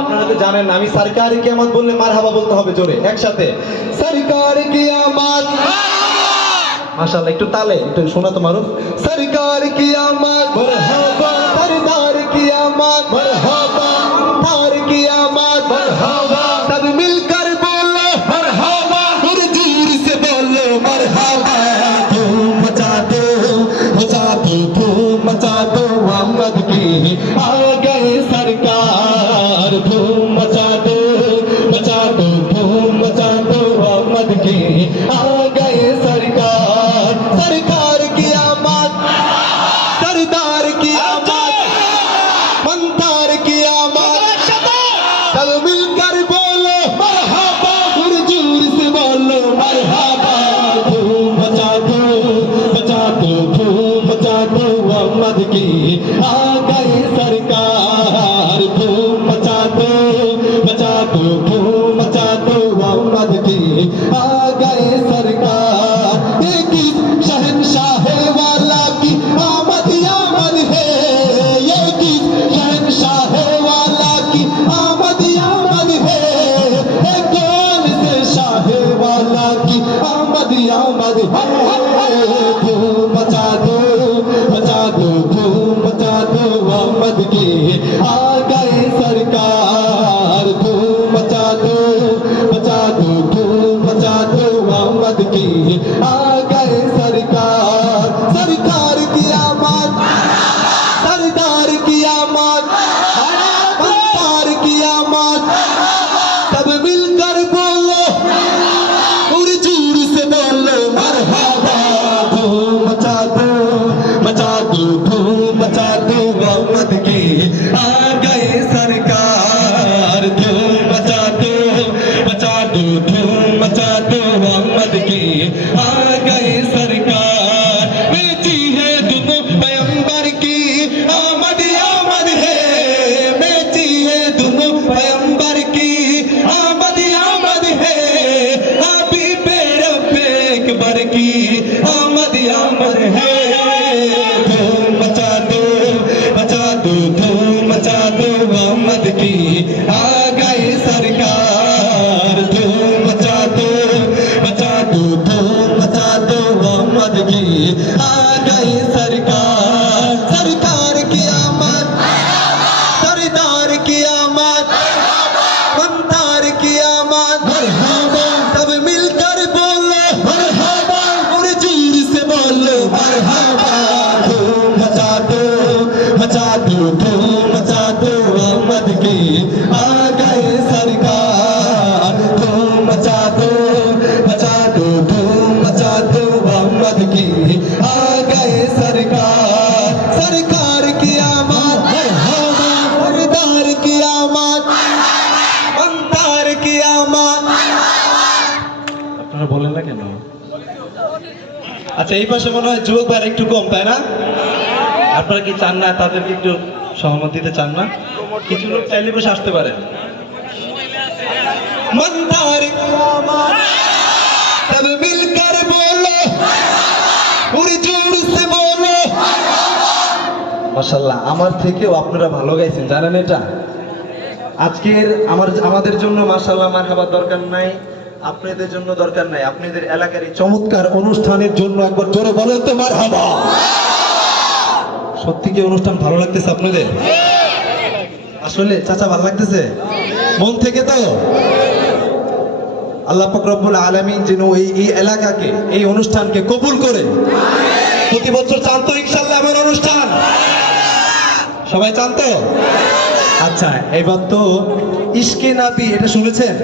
আপনারা তো জানেন আমি সরকার কিয়ামত বললে মারহাবা বলতে হবে জোরে একসাথে সরকার কিয়ামত মাশাআল্লাহ একটু তালে একটু শোনা তো মারুফ সরকার কিয়ামত মারহাবা সরদার কিয়ামত মারহাবা তার কিয়ামত মারহাবা সব মিলकर बोलो मरहबा और जोर से बोलो मरहबा धूम मचा दो मोहम्मद की आ गए सरकार धूम मचा दो धूम मचा दो मोहम्मद की आ गए सरकार सरकार की आमद सरदार की आमद मंतार की आमद सब मिलकर बोलो मरहबा हुजूर से बोलो मरहबा धूम मचा दो धूम मचा दो मोहम्मद की आ गए सरकार धूम मचा दो धूम मचा दो मोहम्मद की आ गए सरकार एक शहंशाह वाला की आमद आमद है ये किस शहंशाह वाला की आमद आमद है ये कौन से शाह वाला की आमद आमद है धूम मचा दो धूम मचा दो मोहम्मद की आ गए सरकार धूम मचा दो धूम मचा दो मोहम्मद की आ गए सरकार सरकार की आमद सरदार की आमद मंतार की आमद सब मिलकर बोलो और जोर से बोलो मरहबा धूम मचा दो धूम मचा दो मोहम्मद की आ गए सरकार धूम मचा दो धूम मचा दो मोहम्मद की आ गए सरकार बेटी है दोनों पैगंबर की आमद आमद है बेटी है दोनों पैगंबर की आमद आमद है अभी पेड़ पे अकबर की आमद आमद है धूम मचा दो धूम मचा दो मोहम्मद की आ गए सरकार धूम मचा दो धूम मचा दो मोहम्मद की आ गए सरकार सरकार की आमद सरदार की आमद मंतार की आमद मरहबा सब मिलकर बोलो मरहबा और जोर से बोलो मरहबा धूम मचा दो धूम मचा दो मोहम्मद की आ गए सरकार धूम मचा दो धूम मचा दो मोहम्मद की आ गए सरकार सरकार की आमद मरहबा सरदार की आमद मंतार की आमद আপনারা বলেন না কেন আচ্ছা এই পাশে মনে হয় যুবক ভাই একটু কম তাই না আপনারা কি চান না তাদেরকে একটু সহমত দিতে চান না কিছু লোক চাইলে বসে আসতে পারেন मंतार की आमद सब मिलकर बोलो और जोर से बोलो মাশাআল্লাহ আমার থেকেও আপনারা ভালো গাইছেন জানেন এটা আজকের আমাদের জন্য মাশাআল্লাহ মারহাবা দরকার নাই আপনাদের জন্য দরকার নাই আপনাদের এলাকার এই চমৎকার অনুষ্ঠানের জন্য একবার জোরে বলেন তো মারহাবা সত্যি কি অনুষ্ঠান ভালো লাগতেছে আপনাদের আসলে চাচা ভালো লাগতেছে মন থেকে তো আল্লাহ পাক রব্বুল আলামিন যেন এই এলাকাকে এই অনুষ্ঠানকে কবুল করে প্রতি বছর চান তো ইনশাআল্লাহ এমন অনুষ্ঠান সবাই চান তো আচ্ছা এবার তো ইশকে নবী এটা শুনেছেন